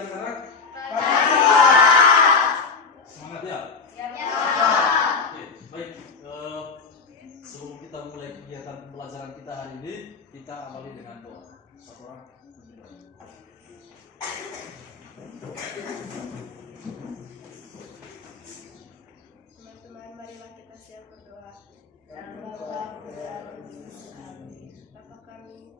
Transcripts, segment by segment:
anak-anak? Semangat ya? Oke, baik. Sebelum kita mulai kegiatan pembelajaran kita hari ini, kita awali dengan doa. Satu orang berdoa. Teman-teman, marilah kita siap berdoa. Bapa kami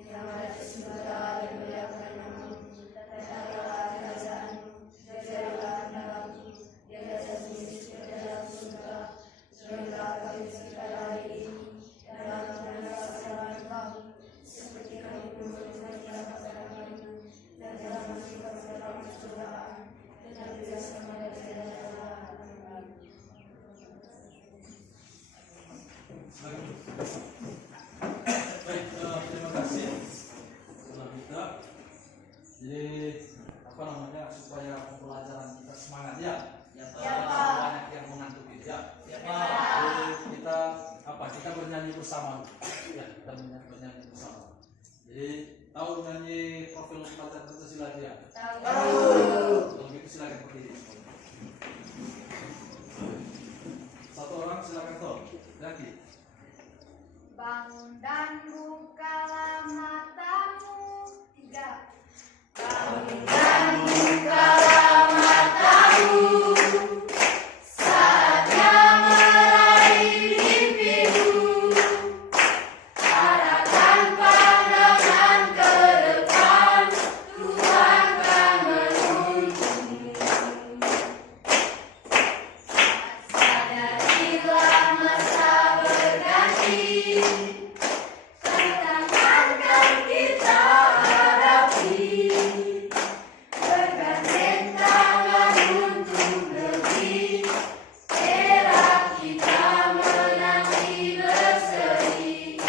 yang ada di surga, dimuliakan namamu, datanglah kerajaanmu, jadilah kehendakmu di atas bumi seperti di dalam surga. Berilah kami kita hari ini, dan ampunilah kesalahan kami, seperti kami pun mengampuni kesalahan kami, dan jangan masuk ke dalam pencobaan, tetapi bebaskan kami dari Allah. Baik, terima kasih telah kita. Jadi apa namanya, supaya pembelajaran kita semangat ya. Banyak yang mengantuk ya. Jadi kita bernyanyi bersama. Ya, kita bernyanyi bersama. Jadi tahu nyanyi profil pelajar Pancasila ya? Tahu. Kalau gitu silakan berdiri. Satu orang silakan toh. Lagi. Bangun dan bukalah matamu. 3. Bangun dan bukalah matamu. Saatnya meraih mimpimu. Arahkan pandangan ke depan. Tuhan akan menuntunmu. Sadarilah masa berganti. Tantangan kan kita hadapi. Bergandeng tangan untuk lebih. Era kita menanti berseri.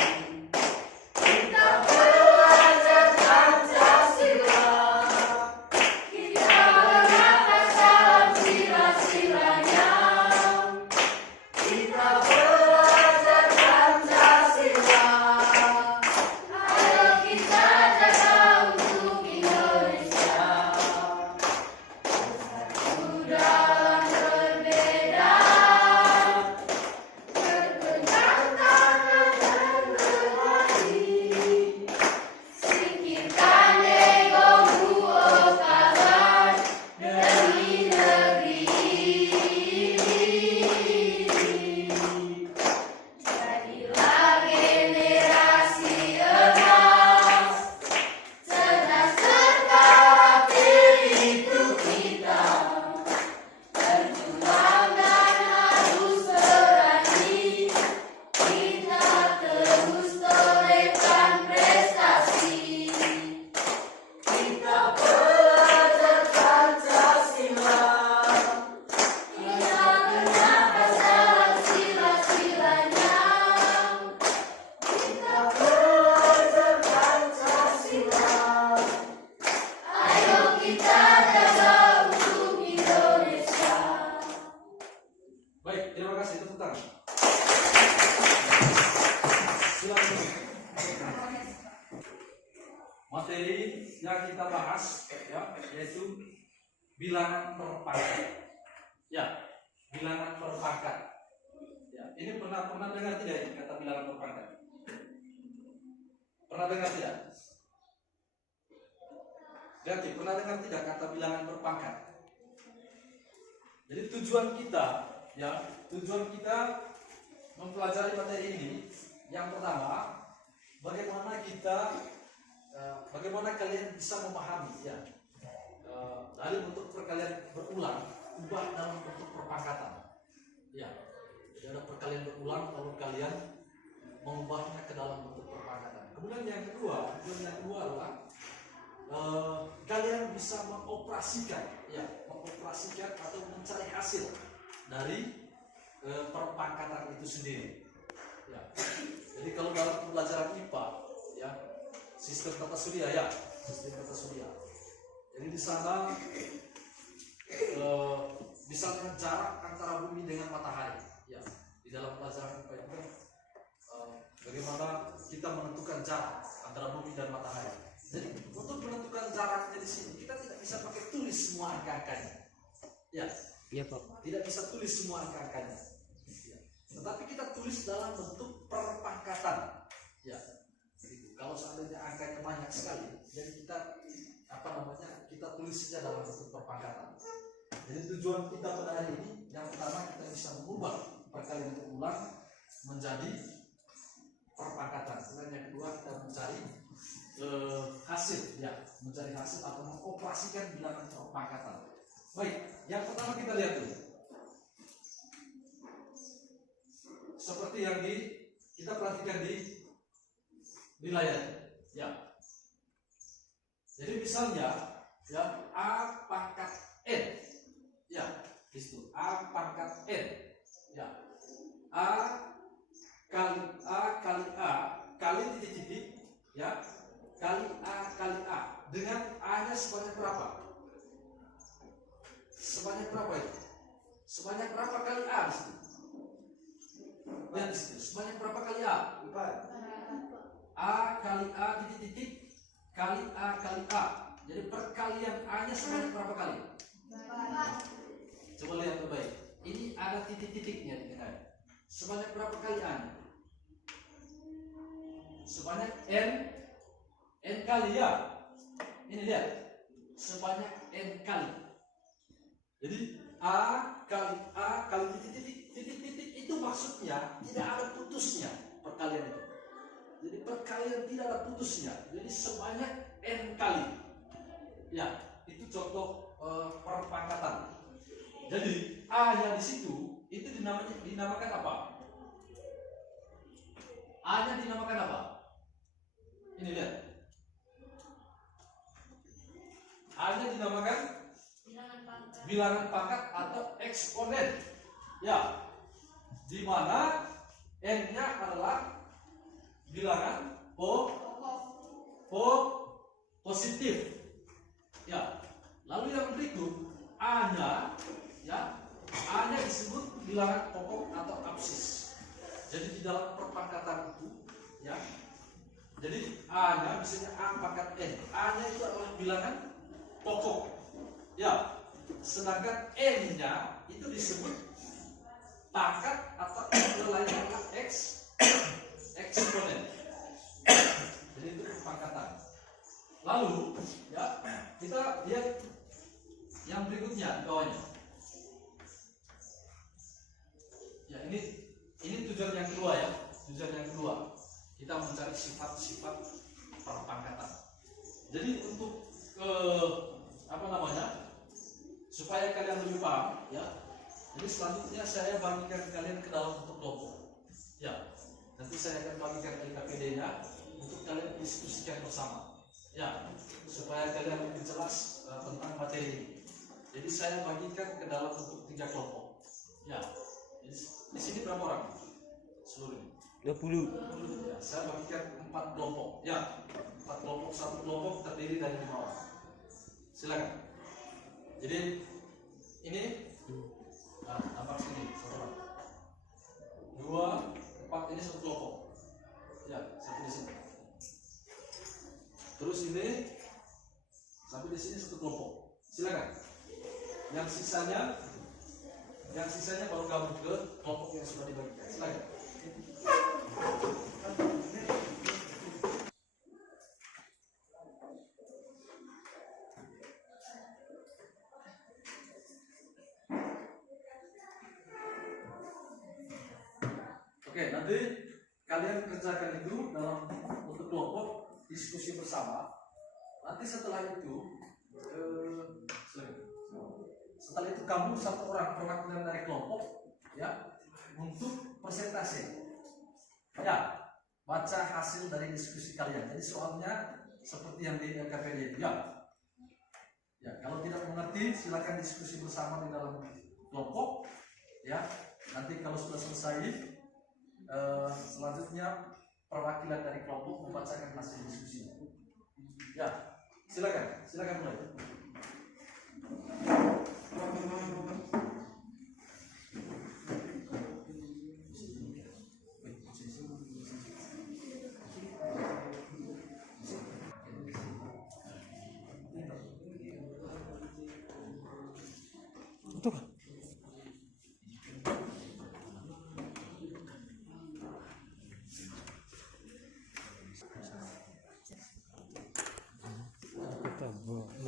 Kita belajar Pancasila. Kita bernafas dalam sila-silanya. Kita belajar Pancasila. Ayo kita jaga untuk Indonesia. Bersatu dalam perbedaan. Berpegang tangan dan berhati. Singkirkan egomu, oh kawan, demi negeri ini. Jadilah generasi emas, cerdas terkhawatir itu kita. Perjuangan harus berani, kita terus torehkan prestasi. Kita belajar Pancasila. Kita bernafas dalam sila-silanya. Kita belajar Pancasila. Ayo kita jaga untuk Indonesia. Baik, terima kasih. Tepuk tangan. Silakan. Materi yang kita bahas ya, yaitu bilangan perpangkat. Ya, bilangan perpangkat. Ya, ini pernah dengar tidak ini kata bilangan perpangkat? Pernah dengar tidak? Ganti, pernah dengar tidak kata bilangan perpangkat? Jadi tujuan kita mempelajari materi ini, yang pertama, bagaimana kalian bisa memahami ya, dari bentuk perkalian berulang ubah dalam bentuk perpangkatan. Ya, jadi ada perkalian berulang lalu kalian mengubahnya ke dalam bentuk perpangkatan. Kemudian yang kedua adalah kalian bisa mengoperasikan atau mencari hasil dari perpangkatan itu sendiri. Ya. Jadi kalau dalam pembelajaran IPA, ya, sistem tata surya. Jadi di sana misalnya jarak antara bumi dengan matahari. Ya, di dalam pelajaran IPA itu bagaimana kita menentukan jarak antara bumi dan matahari. Jadi untuk menentukan jaraknya di sini kita tidak bisa semua angka-angkanya. Ya, Iya Pak. tidak bisa tulis semua angka-angkanya. Ya. Tetapi kita tulis dalam bentuk perpangkatan. Ya, gitu. Kalau seandainya angkanya banyak sekali, jadi kita kita tulis saja dalam bentuk perpangkatan. Jadi tujuan kita pada hari ini, yang pertama kita bisa mengubah perkalian berulang menjadi perpangkatan. Kemudian yang kedua kita mencari hasil, ya, mencari hasil atau mengoperasikan bilangan perpangkatan. Baik, yang pertama kita lihat dulu. Seperti yang kita perhatikan di layar, ya. Jadi misalnya, ya, A pangkat N, ya, di situ A pangkat N, ya, A kali A kali titik-titik, ya, kali A dengan A-nya sebanyak berapa? Sebanyak berapa itu? Sebanyak berapa kali A di situ? Lihat di situ, sebanyak berapa kali A? 4. A kali A titik-titik kali A kali A. Jadi perkalian A-nya sebanyak berapa kali? 4. Coba lihat baik. Ini ada titik-titiknya di tengah. Sebanyak berapa kali A-nya? Sebanyak N kali, ya. Ini lihat. Sebanyak N kali. Jadi A kali titik-titik itu maksudnya tidak ada putusnya perkalian itu. Jadi perkalian tidak ada putusnya. Jadi sebanyak N kali. Ya, itu contoh perpangkatan. Jadi A-nya di situ itu dinamakan apa? A-nya dinamakan apa? Ini lihat. A-nya dinamakan bilangan pangkat atau eksponen. Ya. Di mana N-nya adalah bilangan positif. Ya. Lalu yang berikut A-nya, ya, A-nya disebut bilangan pokok atau absis. Jadi di dalam perpangkatan itu, ya. Jadi A-nya misalnya A pangkat N. A-nya itu adalah bilangan pokok. Ya. Sedangkan N-nya itu disebut pangkat atau lain adalah eksponen. Jadi itu perpangkatan. Lalu, ya, kita lihat yang berikutnya di bawahnya. Ya, ini tujuan yang kedua, ya. Tujuan yang kedua, kita mencari sifat-sifat perpangkatan. Jadi untuk supaya kalian lebih paham, ya. Jadi selanjutnya saya bagikan kalian ke dalam bentuk kelompok. Ya. Nanti saya akan bagikan LKPD-nya untuk kalian diskusikan bersama. Ya, supaya kalian lebih jelas tentang materi ini. Jadi saya bagikan ke dalam bentuk 3 kelompok. Ya. Jadi, di sini berapa orang? Seluruhnya 20. Ya, saya bagikan 4 kelompok. Ya, 4 kelompok, 1 kelompok terdiri dari 5 orang. Silakan. Jadi ini nampak sini 1 orang. 2, 4 ini 1 kelompok. Ya, 1 di sini. Terus ini sampai di sini 1 kelompok. Silakan. Yang sisanya baru gabung ke kelompok yang sudah dibagikan. Silakan. Oke, nanti kalian kerjakan itu dalam bentuk kelompok, diskusi bersama. Nanti setelah itu kamu 1 orang perwakilan dari kelompok, ya, untuk presentasi. Ya, baca hasil dari diskusi kalian. Jadi soalnya seperti yang di LKPD itu, ya. Ya, kalau tidak mengerti silakan diskusi bersama di dalam kelompok. Ya, nanti kalau sudah selesai, selanjutnya perwakilan dari kelompok membacakan hasil diskusi. Ya, silakan mulai.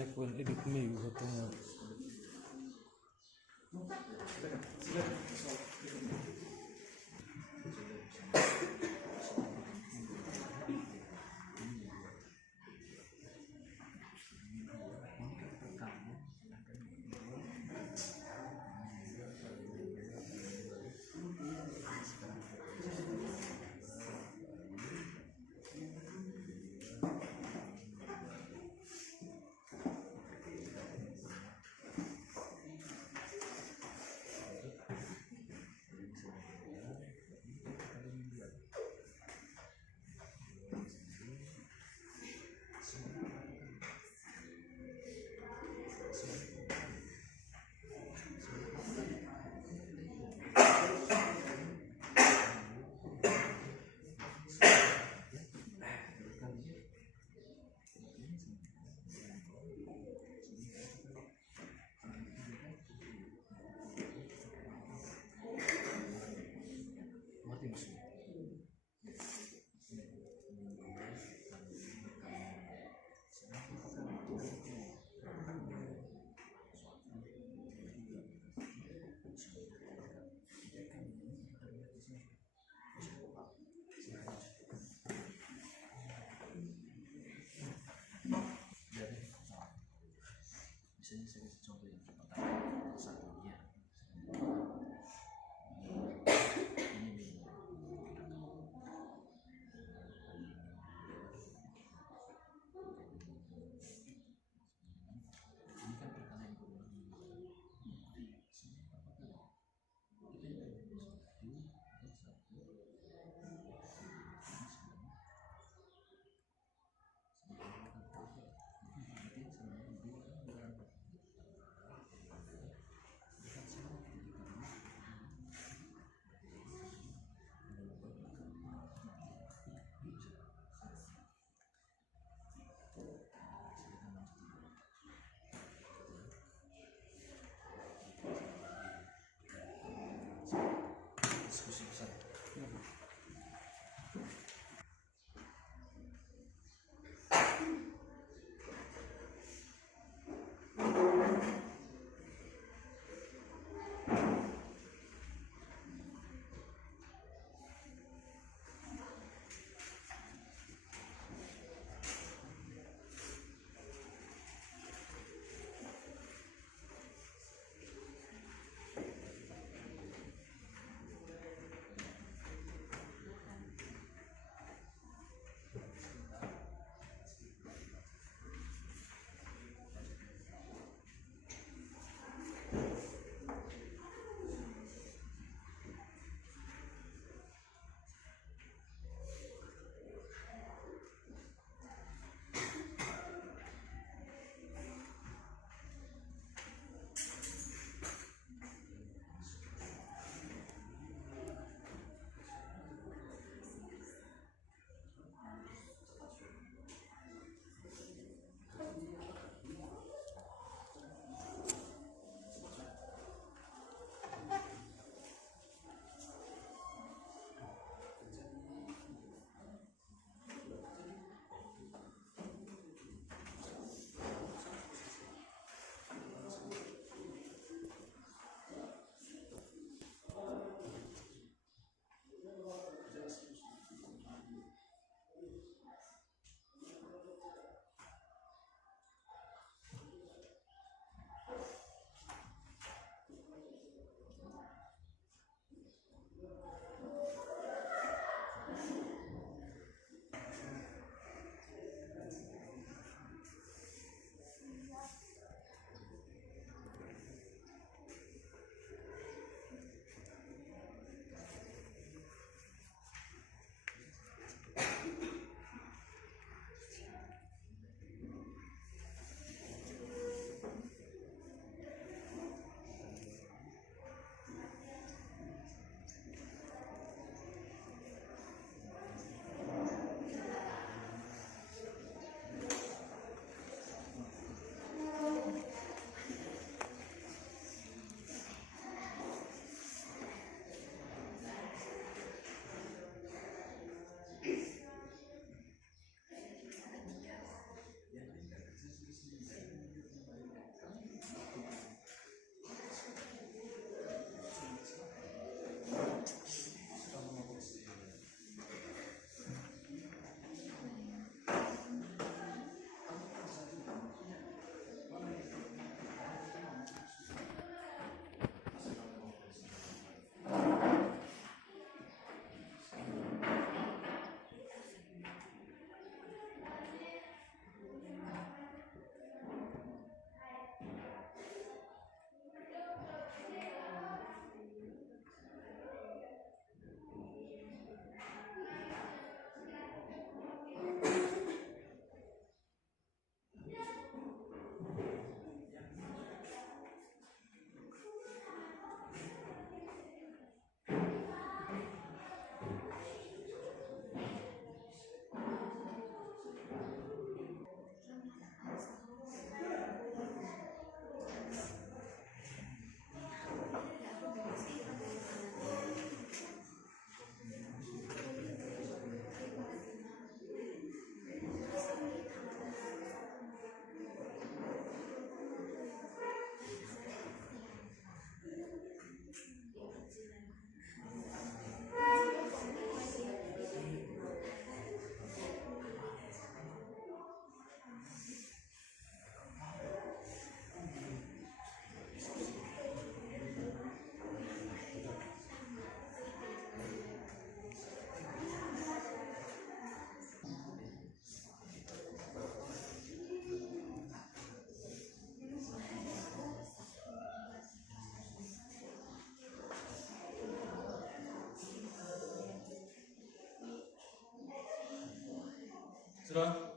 sekuen edit minggu ketemu. Biasanya saya kasih contoh yang pertama satunya ini kan perkara yang berulang Sudah?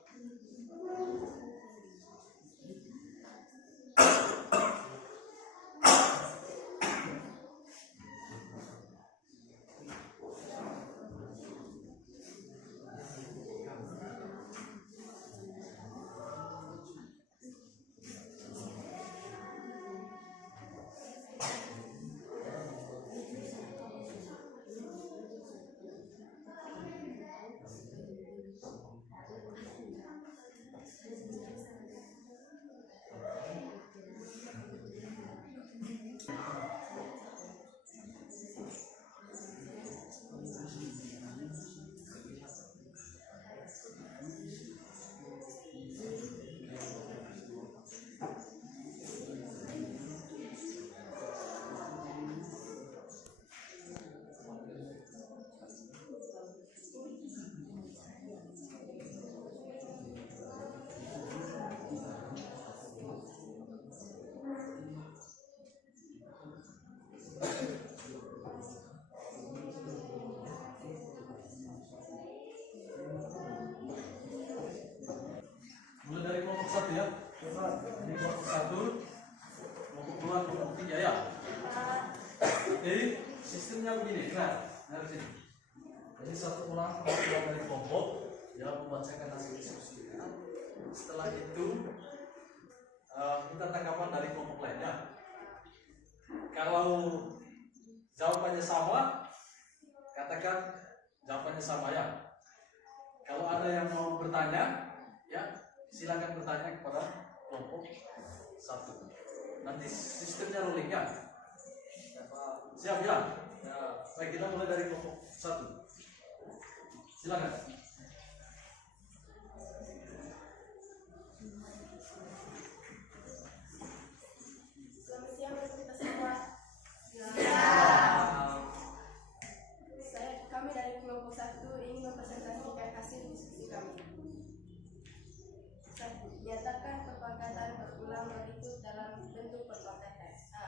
Mulai dari kelompok 1 ya. Ini kelompok 1, kelompok 2, kelompok 3 ya. Jadi sistemnya begini, nah dari sini. Jadi satu orang keluar dari kelompok, dia membacakan hasil diskusinya. Setelah itu minta tanggapan dari kelompok lainnya. Kalau jawabannya sama, katakan jawabannya sama ya. Kalau ada yang mau bertanya, ya silakan bertanya kepada kelompok 1. Nanti sistemnya rolling ya. Siap ya? Baik, kita mulai dari kelompok 1. Silakan. Selamat siang untuk kita semua. Kami dari kelompok 1 ingin mempresentasikan hasil diskusi kami. 1. Nyatakan perpangkatan berulang berikut dalam bentuk perpangkatan. A.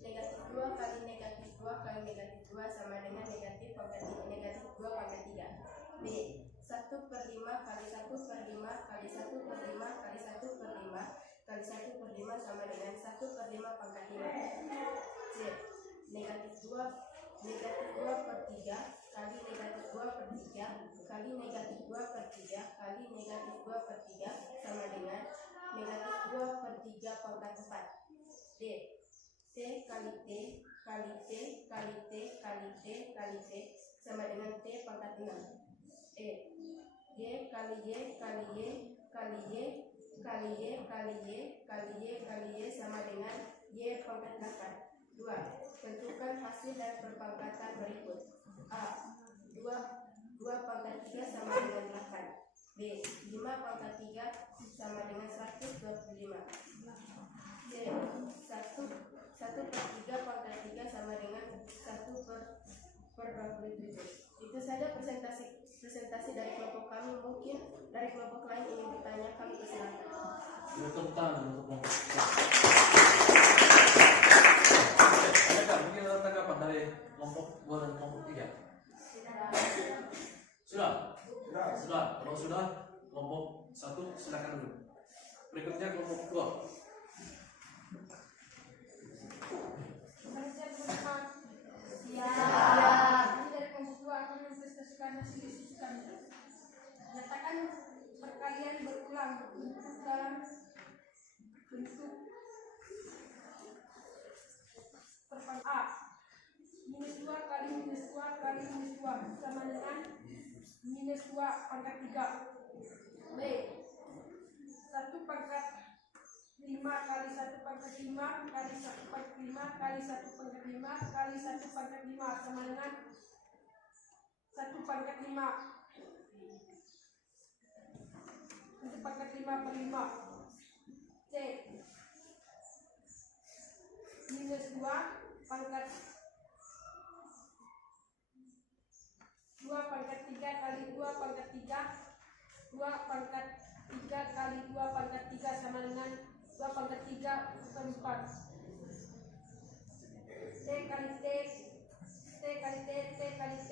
Negatif 2 kali negatif 2 kali negatif 2 sama dengan negatif pangkat 2 pangkat 3. B. 1/5 kali 1/5 kali 1/5 kali 1/5 kali 1/5 sama dengan 1/5 pangkat 5. C. Negatif 2/3 kali negatif 2/3 kali negatif 2/3 kali negatif 2/3 sama dengan negatif 2/3 pangkat 4. D. T kali T kali T kali T kali T kali T sama dengan T pangkat 6. E. Y kali Y kali Y kali Y kali Y kali Y kali Y kali Y sama dengan Y pangkat 8. 2. Tentukan hasil dan perpangkatan berikut. A. 2 pangkat 3 sama dengan 8. B. 5 pangkat 3 sama dengan 125. C. 1/3 pangkat 3 sama dengan 1/27. Itu saja presentasi dari kelompok kami. Mungkin dari kelompok lain ingin bertanya, kami persilakan. Tepuk tangan untuk kelompok. Silakan, mungkin ada tanggapan dari kelompok 2 dan kelompok 3. Sudah? Sudah. Kalau sudah, kelompok 1 silakan dulu. Berikutnya kelompok 2. Kami dari kelompok 2 akan mempresentasikan hasil diskusi kami. Nyatakan perkalian berulang dalam bentuk perpangkatan. A. -2 kali -2 kali -2 sama dengan -2 pangkat 3. B. 1 pangkat 5 kali 1 pangkat 5 kali 1 pangkat 5 kali 1 pangkat 5 kali 1 pangkat 5 sama dengan 1 pangkat 5. 1 pangkat 5/5. C. -2 pangkat 2 pangkat 3 kali 2 pangkat 3 2 pangkat 3 kali 2 pangkat 3 sama dengan 2 pangkat 3/4. T kali T T kali T T kali T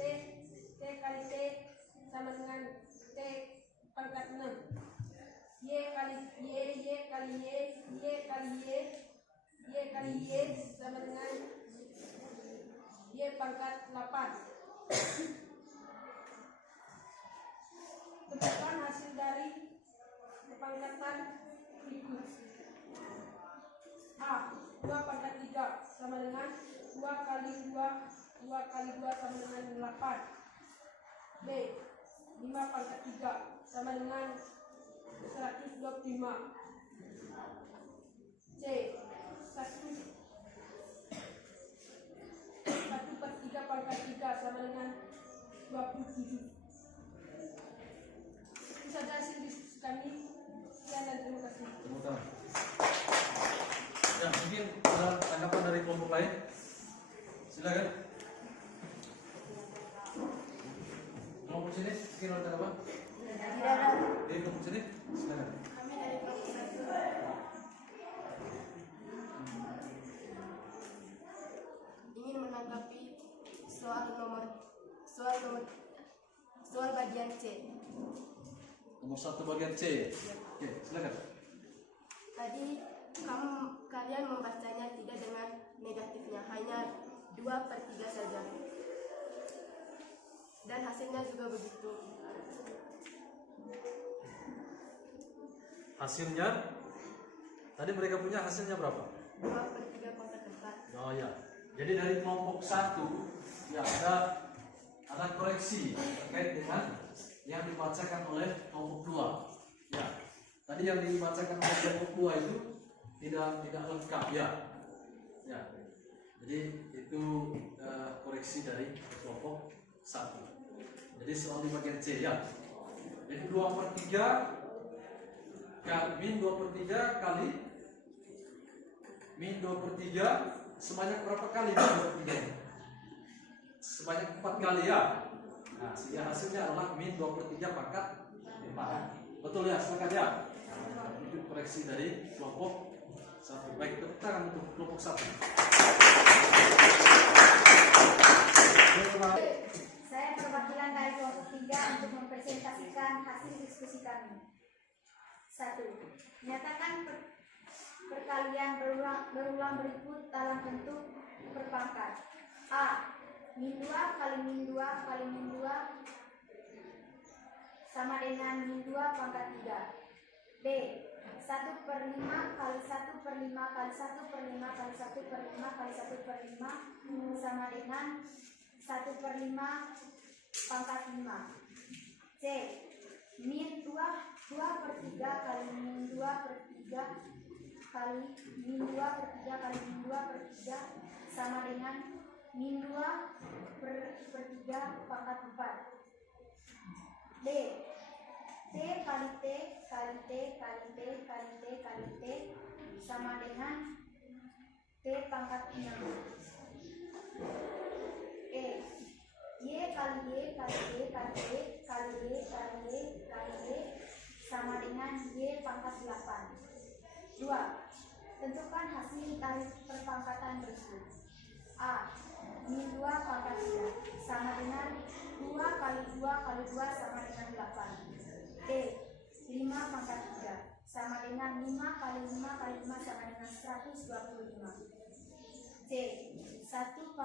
T kali T sama dengan T pangkat 6. Y kali Y, Y kali Y, Y kali Y, Y kali Y sama dengan Y pangkat 8. Tentukan hasil dari pangkatan berikut. A. 2 pangkat 3 sama dengan 2 kali 2 kali 2 sama dengan 8. B. 5 pangkat 3 sama dengan 125. C. 1/3 pangkat 3 sama dengan 27. Itu saja hasil diskusi kami. Sekian dan terima kasih. Tepuk tangan. Ya, mungkin ada tanggapan dari kelompok lain. Silakan. Kelompok sini, mungkin ada tanggapan? Tidak ada. Dari kelompok sini, silakan. Kami dari kelompok 1 ingin menanggapi soal bagian C. Nomor 1 bagian C. Oke, silakan. Tadi kalian membacanya tidak dengan negatifnya, hanya 2/3 saja. Dan hasilnya juga begitu. Hasilnya, tadi mereka punya hasilnya berapa? 2/3 pangkat 4. Oh ya, jadi dari kelompok 1 ya ada koreksi terkait dengan yang dibacakan oleh kelompok 2. Ya, tadi yang dibacakan oleh kelompok 2 itu tidak lengkap ya. Ya, jadi itu koreksi dari kelompok 1. Jadi soal di bagian C ya. Jadi 2/3 min 2/3 kali min 2/3 sebanyak berapa kali min 2/3? Sebanyak 4 kali ya. Nah, sehingga hasilnya adalah min 2/3 pangkat 4. Betul ya, silakan ya. Nah, itu koreksi dari kelompok 1. Baik, tepuk tangan untuk kelompok 1. Saya perwakilan dari kelompok 3 untuk mempresentasikan hasil diskusi kami. 1. Nyatakan perkalian berulang berikut dalam bentuk berpangkat. A. Min 2 kali min 2 kali min 2 sama dengan min 2 pangkat 3. B. 1/5 kali 1/5 kali 1/5 kali 1/5 kali 1/5 sama dengan 1/5 pangkat 5. C. Min 2/3 kali min 2/3 kali min 2/3 kali min 2/3 sama dengan min 2/3 pangkat 4. D. T kali T kali T kali T kali T kali T sama dengan T pangkat 6. E. Y kali Y kali Y kali Y kali Y kali Y kali Y sama dengan Y pangkat 8. 2. Tentukan hasil dari perpangkatan berikut. A. Min 2 pangkat 3 sama dengan 2 kali 2 kali 2 sama dengan 8. D. 5 pangkat 3 sama dengan 5 kali 5 kali 5 sama dengan 125. C. 1/5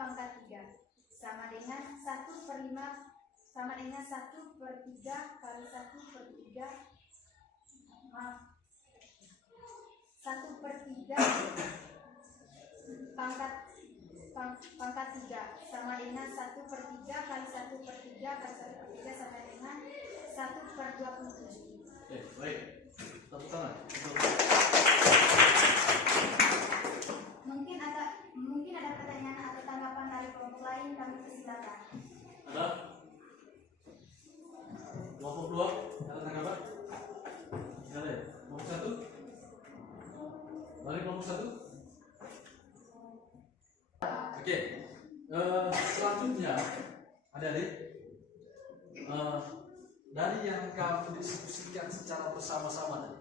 pangkat 3 sama dengan 1/5 sama dengan 1/3 kali 1/3 maaf 1/3 pangkat 3 sama dengan 1/3 kali 1/3 kali 1/3 sama dengan 1/27. Oke, baik. Tepuk tangan. Mungkin ada pertanyaan atau tanggapan dari kelompok lain, kami persilakan. Ada? Kelompok 2 ada tanggapan? Ada. Kelompok 1? Dari kelompok 1? Oke. Selanjutnya adik-adik, dari yang kami diskusikan secara bersama-sama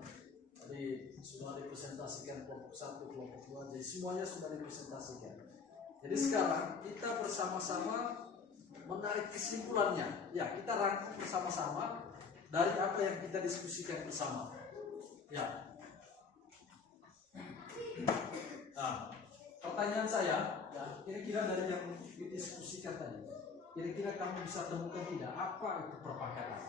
tadi sudah dipresentasikan kelompok 1, kelompok 2, jadi semuanya sudah dipresentasikan. Jadi sekarang kita bersama-sama menarik kesimpulannya. Ya, kita rangkum bersama-sama dari apa yang kita diskusikan bersama. Ya. Nah, pertanyaan saya, ya, kira-kira dari yang didiskusikan tadi, kira-kira kamu bisa temukan tidak apa itu perpangkatan?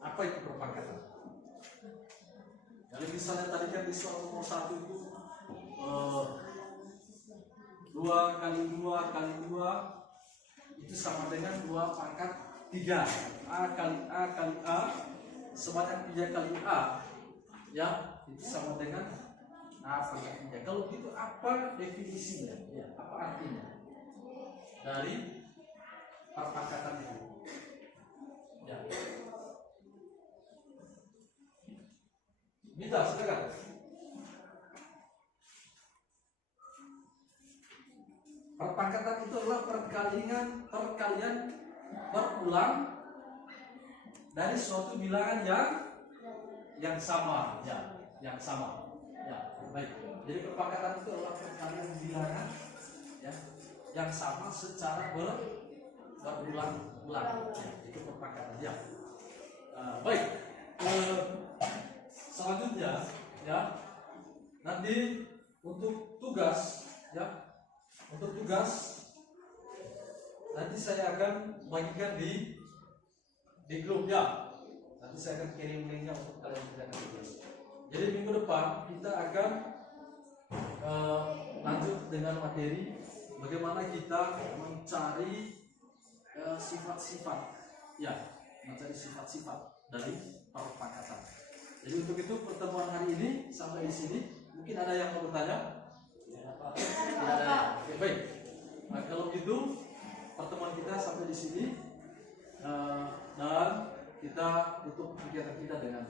Apa itu perpangkatan? Jadi misalnya tadi kan di soal nomor 1 itu 2 kali 2 kali 2 itu sama dengan 2 pangkat 3. A kali A sebanyak 3 kali A, ya, itu sama dengan A pangkat 3. Kalau gitu apa definisinya? Ya, apa artinya dari perpangkatan itu? Ya. Bisa, silakan. Perpangkatan itu adalah perkalian berulang dari suatu bilangan yang sama, ya, yang sama. Ya, baik. Jadi perpangkatan itu adalah perkalian bilangan, ya, yang sama secara berulang-ulang. Ya, itu perpangkatan, ya. Baik. Selanjutnya, ya, nanti untuk tugas, ya, untuk tugas nanti saya akan bagikan di grup, ya. Nanti saya akan kirim linknya untuk kalian kerjakan tugas. Jadi minggu depan kita akan lanjut dengan materi bagaimana kita mencari sifat-sifat, ya, mencari sifat-sifat dari perpangkatan. Jadi untuk itu pertemuan hari ini sampai di sini. Mungkin ada yang mau bertanya? Tidak ada. Oke, baik. Nah, kalau gitu pertemuan kita sampai di sini dan kita tutup kegiatan kita dengan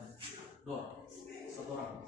doa. Satu orang.